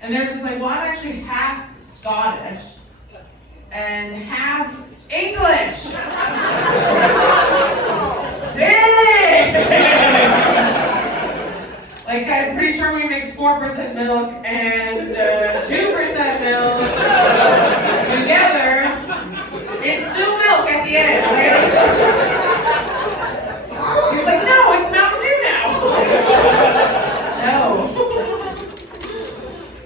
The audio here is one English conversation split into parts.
and they're just like, well, I'm actually half Scottish and half English. Sick! Like, guys, pretty sure we mix 4% milk and 2% milk together. It's still milk at the end, right? He's like, no, it's Mountain Dew now. No.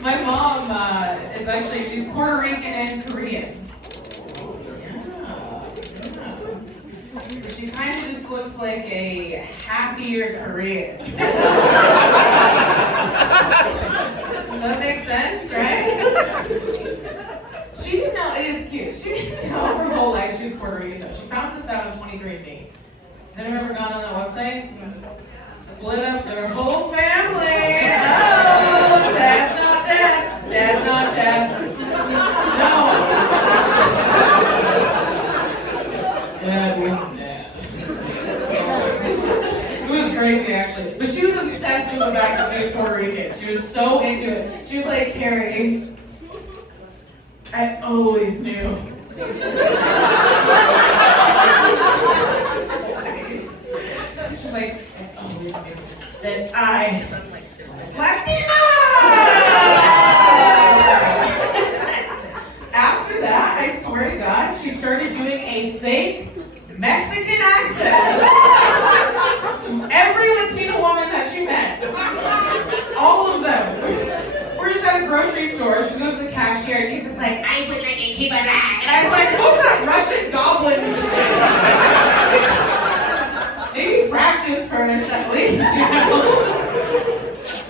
My mom is actually, she's Puerto Rican and Korean. So she kind of just looks like a happier Korean. Does that make sense, right? She didn't know, it is cute. She didn't know her whole life she was Puerto Rican though. She found this out on 23andMe. Has anyone ever gone on that website? Split up their whole family. Oh, dad's not dad. Dad's not dad. No. Dad wasn't dad. It was crazy actually. But she was obsessed with the fact that she was Puerto Rican. She was so into it. She was like, Carrie, I always knew. She's like, I always knew that I was Latina! After that, I swear to God, she started doing a fake Mexican accent to every Latina woman that she met. All of them. We're just at a grocery store. She goes to the cashier and she's just like, I was drinking keep it back. And I was like, who's that Russian goblin? Maybe practice first at least, you know?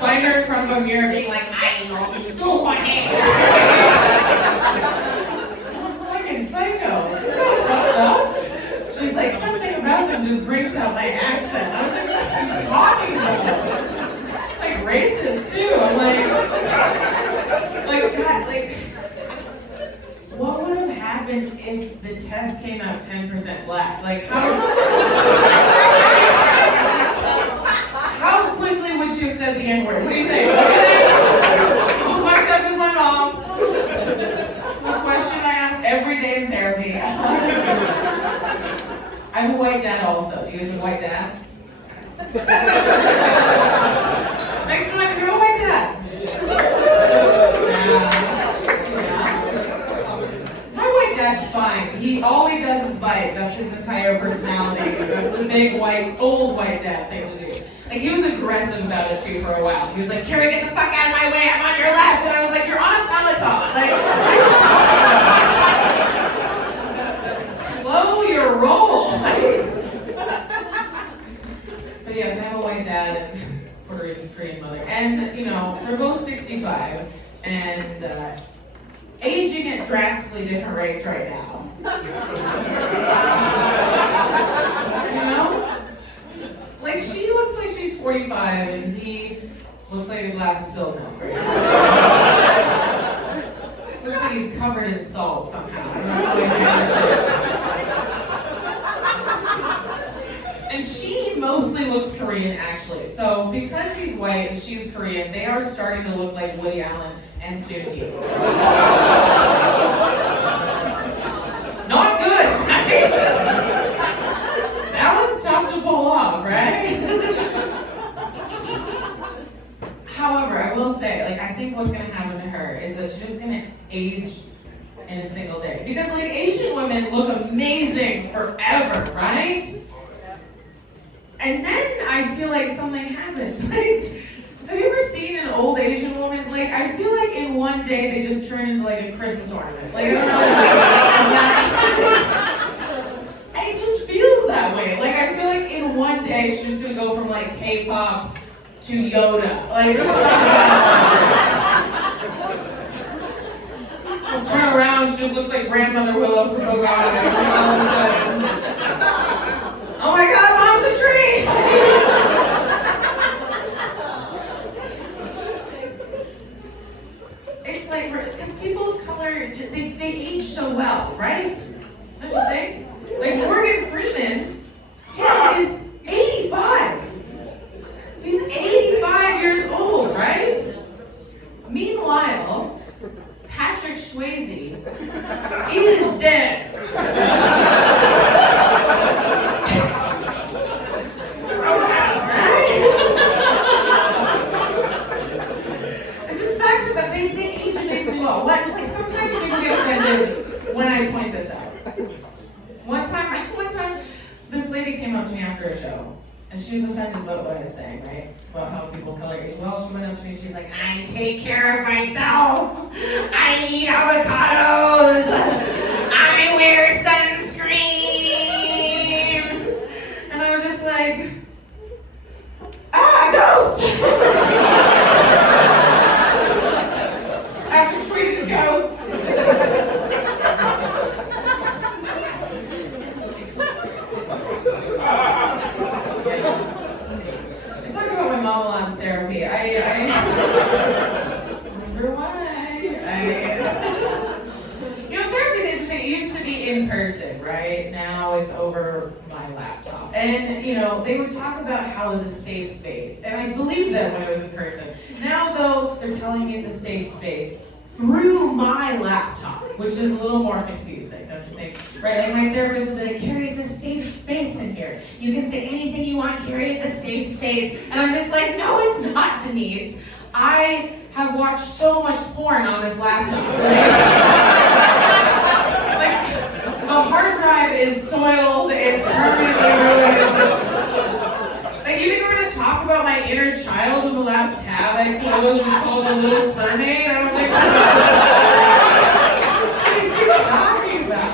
Find her in front of a mirror being like, I know you do for me. Fucking psycho. Fucked up. She's like, something about them just brings out my accent. I was like, what are you talking about? It's like racist too. I'm like, God, like, what would have happened if the test came out 10% black? Like, how quickly would she have said the N-word? What do you think? Who fucked up is my mom? The question I ask every day in therapy. I'm a white dad also. Do you guys have white dads? Next to my girl, white dad. My white dad's fine. All he does is bite. That's his entire personality. That's the big white, old white dad thing to do. Like, he was aggressive about it too for a while. He was like, Carrie, get the fuck out of my way, I'm on your left. And I was like, you're on a Peloton. Like, slow your roll. But yes, I have a white dad and Puerto Rican Korean mother. And, you know, they're both 65 and aging at drastically different rates right now. You know? Like, she looks like she's 45 and he looks like a glass of spilled milk right now. It looks like he's covered in salt somehow. I don't know how he managed it. And she mostly looks Korean actually. So because he's white and she's Korean, they are starting to look like Woody Allen and Suki. Not good, right? That one's tough to pull off, right? However, I will say, like, I think what's gonna happen to her is that she's just gonna age in a single day. Because, like, Asian women look amazing forever, right? And then I feel like something happens. Like, have you ever seen an old Asian woman? Like, I feel like in one day they just turn into like a Christmas ornament. Like, I don't know. It just feels that way. Like, I feel like in one day she's just gonna go from like K-pop to Yoda. Like, I'll turn around, she just looks like Grandmother Willow from Pocahontas. Oh my God, Mom's a tree! It's like, because people of color, they age so well, right? Don't you think? Like Morgan Freeman is 85. He's 85 years old, right? Me up to me, she's like, I take care of myself. I eat avocados. I wear sunscreen. And I was just like, ghost. After Tracy's ghost. My mom a lot in therapy. I wonder why. Therapy is interesting. It used to be in person, right? Now it's over my laptop. And, they would talk about how it's a safe space. And I believed them when it was in person. Now, though, they're telling me it's a safe space through my laptop, which is a little more confusing, don't you think? Right, like my therapist would be like, Carrie, it's a safe space in here. You can say anything you want, Carrie, it's a safe space. And I'm just like, no, it's not, Denise. I have watched so much porn on this laptop. Like, the hard drive is soiled, it's permanently ruined. Like, you think we're gonna talk about my inner child in the last tab I closed was called a little spermate? I don't think so. What are you talking about?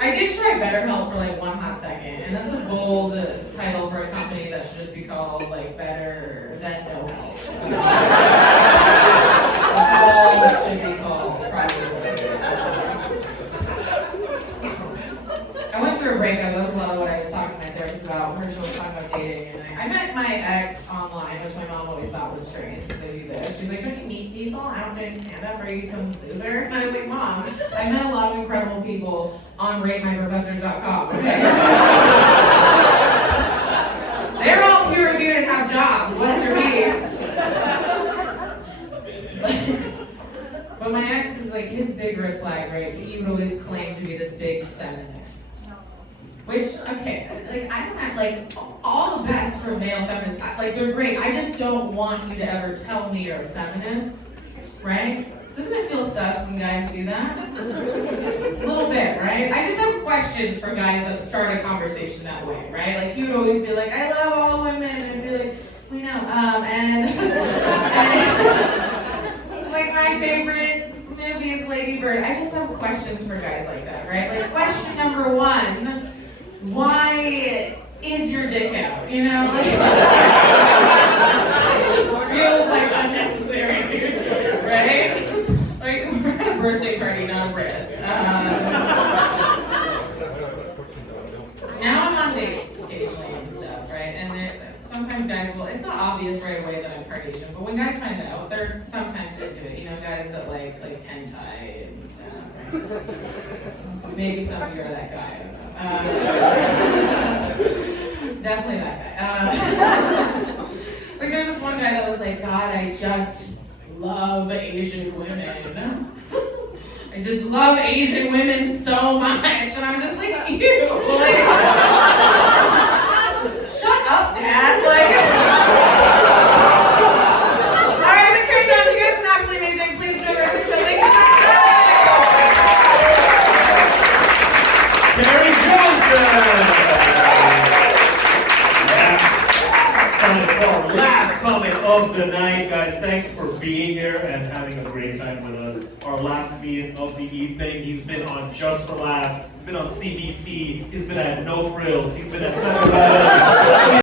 I did try BetterHelp for like one hot second, and that's a bold title for a company that should just be called like Better Than No Help. That's all that should be called, probably. I went through a breakup. That was a lot of what I was talking to my therapist about. Her, she was talking about dating, and I met my ex online, which my mom always thought was strange because I do this. She's like, don't you meet people? I don't do stand up. Are you some loser? And I was like, Mom, I met a lot of incredible people on ratemyprofessors.com. Okay? They're all peer reviewed and have jobs. What's your beef? But my ex is like his big red flag, right? He would always claim to be this big feminist. Which, okay, like I don't have like all the best for male feminists. Like they're great. I just don't want you to ever tell me you're a feminist, right? Doesn't it feel sus when guys do that? A little bit, right? I just have questions for guys that start a conversation that way, right? Like you would always be like, I love all women, and I'd be like, we know, and like my favorite movie is Lady Bird. I just have questions for guys like that, right? Like question number one. Why is your dick out? Like, it just feels like unnecessary, dude. Right? Like, we're at a birthday party, not a bris. Now I'm on dates occasionally and stuff, right? And sometimes guys will, it's not obvious right away that I'm part Asian, but when guys find out, they're sometimes into it. Guys that like hentai and stuff, right? Maybe some of you are that guy, I don't know. Definitely that guy. Like there's this one guy that was like, God, I just love Asian women. I just love Asian women so much. And I'm just like, ew. Like, shut up, Dad. Like, all right, I'm going to carry on. You guys are absolutely amazing. Please enjoy the rest of the show. Thank you. Carrie Johnson! Yeah. It's time for our last comic of the night, guys. Thanks for being here and having a great time with us. Our last meet of the evening. He's been on Just for Laughs. He's been on CBC. He's been at No Frills. He's been at 7-Eleven.